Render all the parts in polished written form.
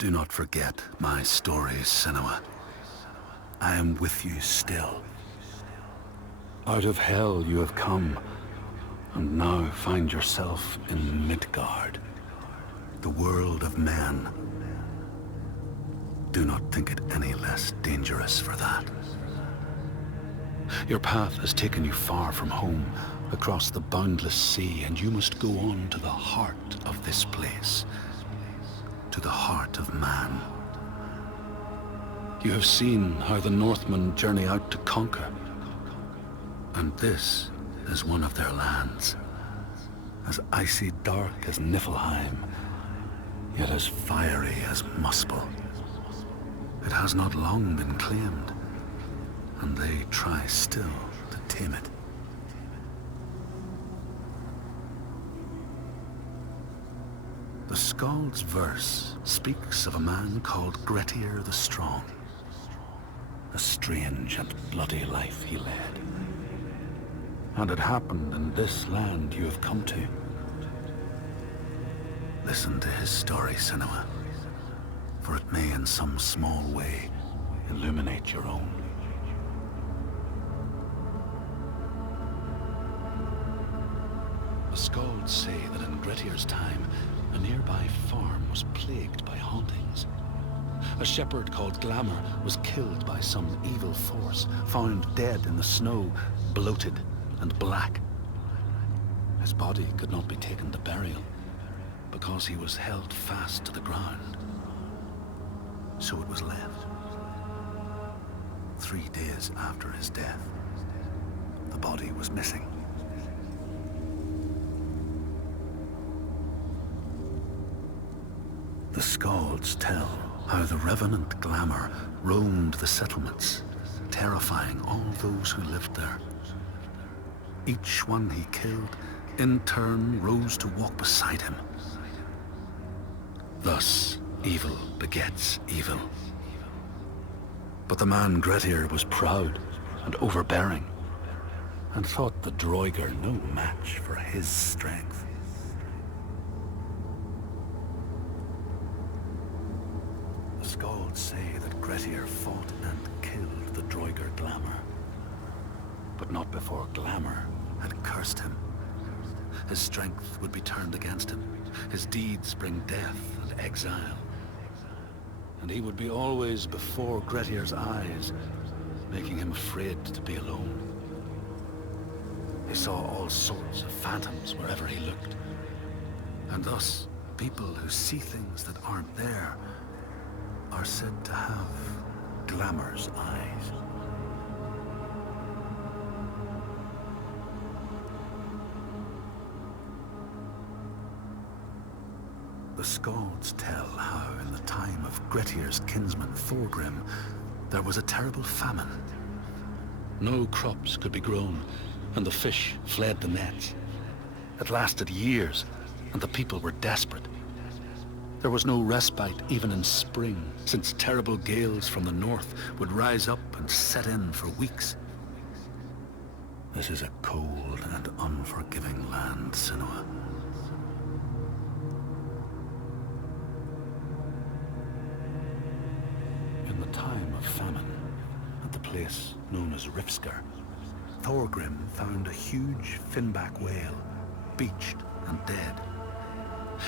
Do not forget my stories, Senua. I am with you still. Out of hell you have come, and now find yourself in Midgard, the world of men. Do not think it any less dangerous for that. Your path has taken you far from home, across the boundless sea, and you must go on to the heart of this place, to the heart of man. You have seen how the Northmen journey out to conquer, and this is one of their lands, as icy dark as Niflheim, yet as fiery as Muspel. It has not long been claimed, and they try still to tame it. The Skald's verse speaks of a man called Grettir the Strong. A strange and bloody life he led. And it happened in this land you have come to. Listen to his story, Senua, for it may in some small way illuminate your own. The Skalds say that in Grettir's time, a nearby farm was plagued by hauntings. A shepherd called Glamour was killed by some evil force, found dead in the snow, bloated and black. His body could not be taken to burial, because he was held fast to the ground. So it was left. 3 days after his death, the body was missing. The Skalds tell how the revenant Glamour roamed the settlements, terrifying all those who lived there. Each one he killed, in turn, rose to walk beside him. Thus, evil begets evil. But the man Grettir was proud and overbearing, and thought the Droiger no match for his strength. The Skalds say that Grettir fought and killed the Droiger Glamour, but not before Glamour had cursed him. His strength would be turned against him, his deeds bring death and exile, and he would be always before Grettir's eyes, making him afraid to be alone. He saw all sorts of phantoms wherever he looked, and thus people who see things that aren't there are said to have Glamour's eyes. The Skalds tell how in the time of Grettir's kinsman Thorgrim, there was a terrible famine. No crops could be grown, and the fish fled the nets. It lasted years, and the people were desperate. There was no respite even in spring, since terrible gales from the north would rise up and set in for weeks. This is a cold and unforgiving land, Senua. In the time of famine, at the place known as Rifskar, Thorgrim found a huge finback whale, beached and dead.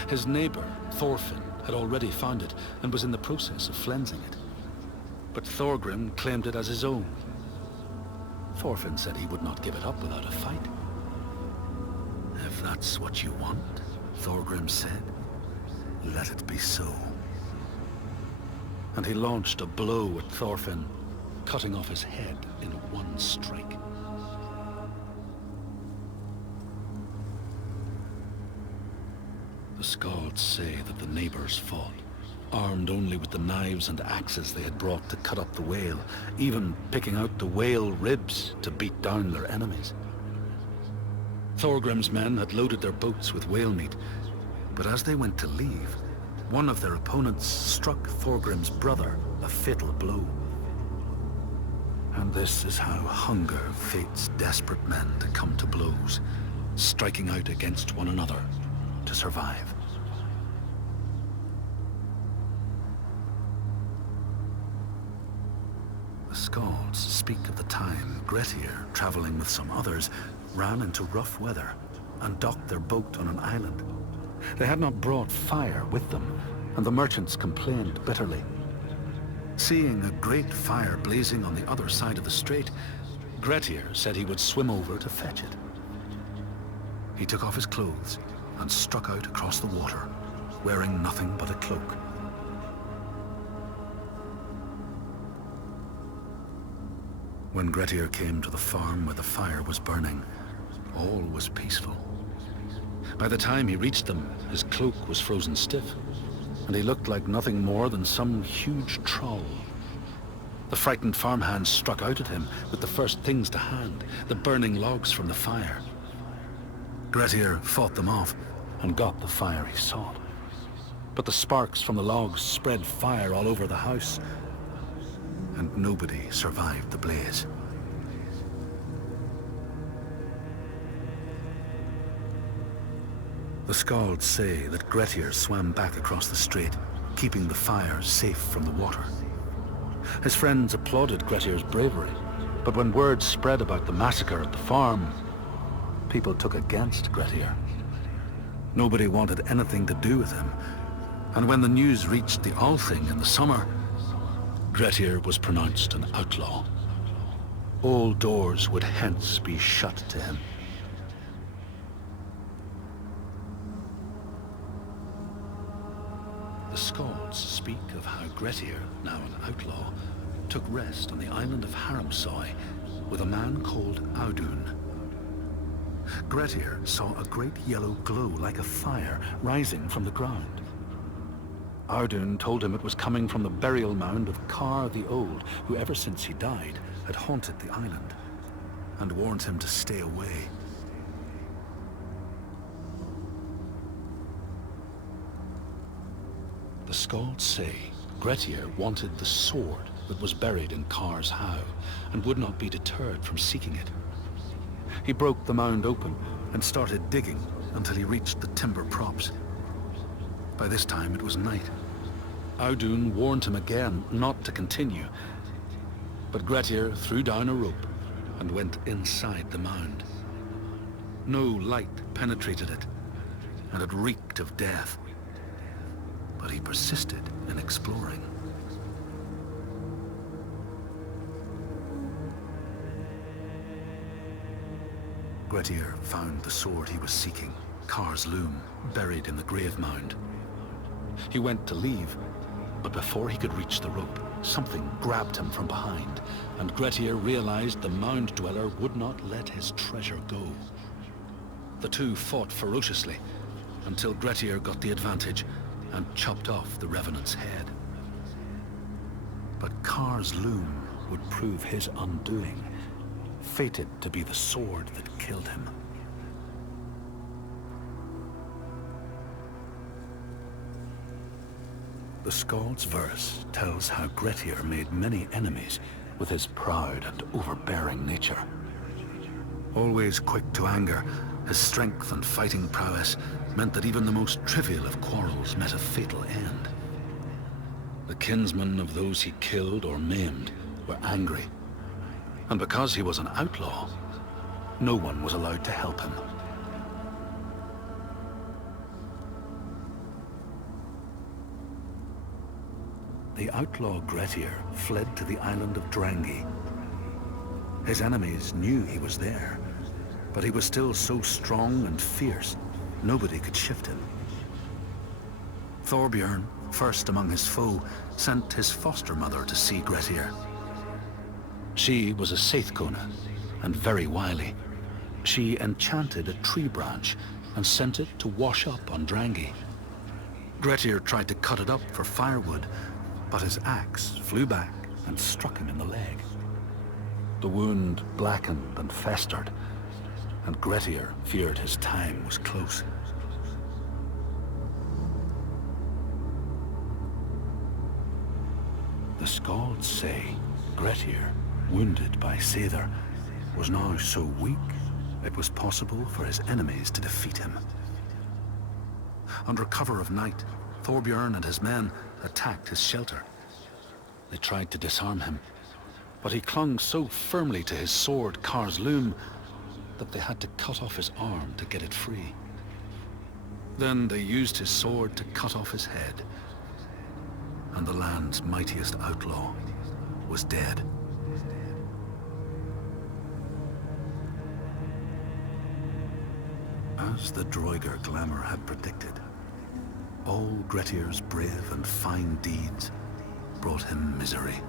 His neighbor, Thorfinn, had already found it and was in the process of flensing it. But Thorgrim claimed it as his own. Thorfinn said he would not give it up without a fight. If that's what you want, Thorgrim said, let it be so. And he launched a blow at Thorfinn, cutting off his head in one strike. The Skalds say that the neighbors fought, armed only with the knives and axes they had brought to cut up the whale, even picking out the whale ribs to beat down their enemies. Thorgrim's men had loaded their boats with whale meat, but as they went to leave, one of their opponents struck Thorgrim's brother a fatal blow. And this is how hunger fates desperate men to come to blows, striking out against one another to survive. Skalds speak of the time Grettir, traveling with some others, ran into rough weather and docked their boat on an island. They had not brought fire with them, and the merchants complained bitterly. Seeing a great fire blazing on the other side of the strait, Grettir said he would swim over to fetch it. He took off his clothes and struck out across the water, wearing nothing but a cloak. When Grettir came to the farm where the fire was burning, all was peaceful. By the time he reached them, his cloak was frozen stiff, and he looked like nothing more than some huge troll. The frightened farmhands struck out at him with the first things to hand, the burning logs from the fire. Grettir fought them off and got the fire he sought. But the sparks from the logs spread fire all over the house, and nobody survived the blaze. The Skalds say that Grettir swam back across the strait, keeping the fire safe from the water. His friends applauded Grettir's bravery, but when word spread about the massacre at the farm, people took against Grettir. Nobody wanted anything to do with him, and when the news reached the Althing in the summer, Grettir was pronounced an outlaw. All doors would hence be shut to him. The Skalds speak of how Grettir, now an outlaw, took rest on the island of Lehrensäulen with a man called Audun. Grettir saw a great yellow glow like a fire rising from the ground. Audun told him it was coming from the burial mound of Kar the Old, who ever since he died had haunted the island, and warned him to stay away. The Skalds say Grettir wanted the sword that was buried in Kar's howe, and would not be deterred from seeking it. He broke the mound open and started digging until he reached the timber props. By this time it was night. Audun warned him again not to continue, but Grettir threw down a rope and went inside the mound. No light penetrated it, and it reeked of death. But he persisted in exploring. Grettir found the sword he was seeking, Kar's loom, buried in the grave mound. He went to leave, but before he could reach the rope, something grabbed him from behind, and Grettir realized the mound dweller would not let his treasure go. The two fought ferociously until Grettir got the advantage and chopped off the revenant's head. But Kar's loom would prove his undoing, fated to be the sword that killed him. The Skald's verse tells how Grettir made many enemies with his proud and overbearing nature. Always quick to anger, his strength and fighting prowess meant that even the most trivial of quarrels met a fatal end. The kinsmen of those he killed or maimed were angry, and because he was an outlaw, no one was allowed to help him. The outlaw Grettir fled to the island of Drangi. His enemies knew he was there, but he was still so strong and fierce, nobody could shift him. Thorbjorn, first among his foe, sent his foster mother to see Grettir. She was a Seithkona and very wily. She enchanted a tree branch and sent it to wash up on Drangi. Grettir tried to cut it up for firewood, but his axe flew back and struck him in the leg. The wound blackened and festered, and Grettir feared his time was close. The Skalds say Grettir, wounded by Seidr, was now so weak it was possible for his enemies to defeat him. Under cover of night, Thorbjorn and his men attacked his shelter. They tried to disarm him, But he clung so firmly to his sword, Kar's loom, that they had to cut off his arm to get it free. Then they used his sword to cut off his head, and the land's mightiest outlaw was dead. As the Droiger glamour had predicted, all Grettir's brave and fine deeds brought him misery.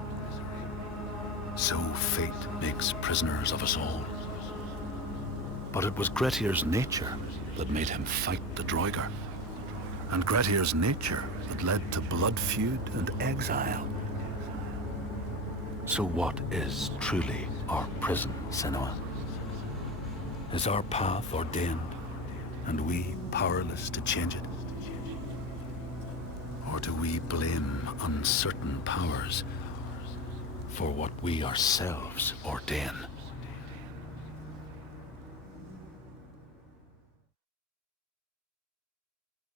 So fate makes prisoners of us all. But it was Grettir's nature that made him fight the Droiger, and Grettir's nature that led to blood feud and exile. So what is truly our prison, Senua? Is our path ordained, and we powerless to change it? Or do we blame uncertain powers for what we ourselves ordain?